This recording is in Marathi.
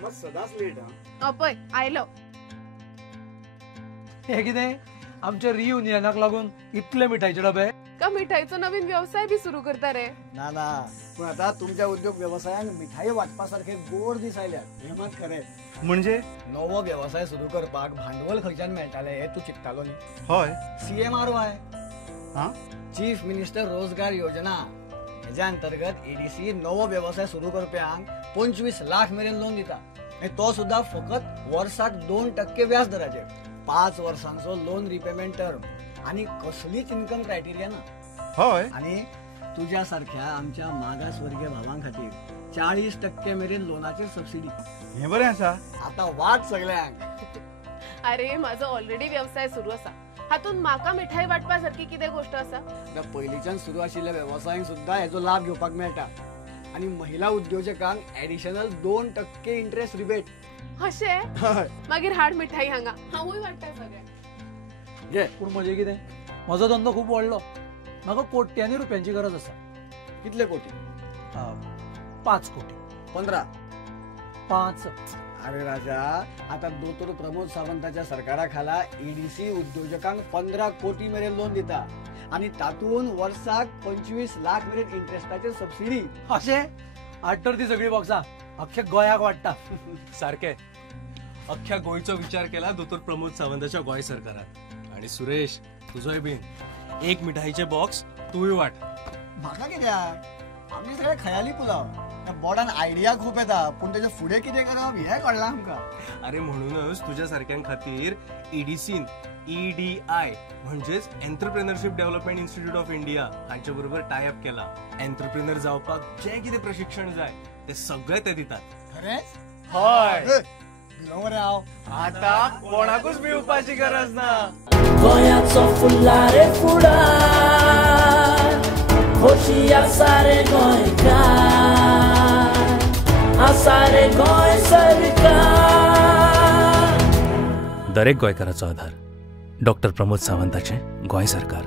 मग सदाच लेट हा. पय आयलो. हे कितें आमच्या रियुनियनाक लागून इतले मिठाईचे डबे? का मिठाईचो नवीन व्यवसाय बी सुरू करता रे? ना ना, पण आता तुमच्या उद्योग व्यवसायान मिठाई वाटपासारखे गोड दिसायल्यात हे मात खरे. म्हणजे नवो व्यवसाय सुरू करपाक भांडवल खंयच्यान मेळटाले हे तू चिंततालो न्ही? हय. CMRY हा चीफ मिनिस्टर रोजगार योजना हेच्या अंतर्गत EDC नवो व्यवसाय सुरू करप्यांक 25 लाख मेरेन लोन दिता. आणि तो सुद्धा फकत वर्साक 2% व्याज दराचेर. 5 वर्सांचो लोन रिपेमेंट टर्म आणि कसलीच इन्कम क्रायटेरिया ना. हय. आणि तुझ्या सारख्या आमच्या मागासवर्गीय भावांखातीर 40% मेरेन लोनाचेर सबसिडी. हे बरें आसा. आता वाट सगळ्यांक. अरे माझा ऑलरेडी व्यवसाय सुरू असा. हातून माका मिठाई वाटपासारखी किती गोष्ट असा? पयलींच्यान सुरू आशिल्ल्या व्यवसायांक सुद्धा हेचो लाभ घेवपाक मेळटा. आणि महिला उद्योजकांक ऍडिशनल 2% इंटरेस्ट रिबेट. अशे मागीर हाड मिठाई हांगा हांवूय वाटता सगळ्यांक. घे. पूण म्हजे कितें, म्हजो धंदो खूब व्हडलो. म्हाका कोट्यांनी रुपयांची गरज आसा. कितले कोटी? 5 कोटी. 15. 5. अरे राजा, आता दोतोर प्रमोद सावंताच्या सरकारा खाला EDC उद्योजकांक 15 कोटी मेरेन लोन दिता. आणि तातून वर्साक 25 लाख मेरेन इंटरेस्टाचेर सबसिडी. अशें हाड ती सगळी बॉक्सां अख्ख्या गोंयाक वाडटा. सारखे अख्ख्या गोयचो विचार केला दोतोर प्रमोद सावंताच्या गोय सरकारात. आणि सुरेश तुझोय बीन एक मिठाईचे बॉक्स तूय वाट. म्हाका कित्याक? आमचे सगळे खयाली पुलाव. त्या बोर्डान आयडिया खूप येता, पण त्याच्या फुडें कितें करप हें कळना आमकां. अरे म्हणूनच तुझ्या सारख्यां खातीर EDCन EDI म्हणजेच entrepreneurship development institute of India हांच्या बरोबर टाय अप केला. एंटरप्रेन्योर जावपाक जे कितें प्रशिक्षण जाय ते सगळे ते दितात. खरेंच? हय. भिलो मरे हांव. आता कोणाकूच भिवपाची गरज ना. गोंयाचो फुल्लारे फुडार खोशी आसा रे गोंयकार, आसा रे गोंय सरकार. दरेक गोंयकाराचो आधार डॉ. प्रमोद सावंताचें गोंय सरकार.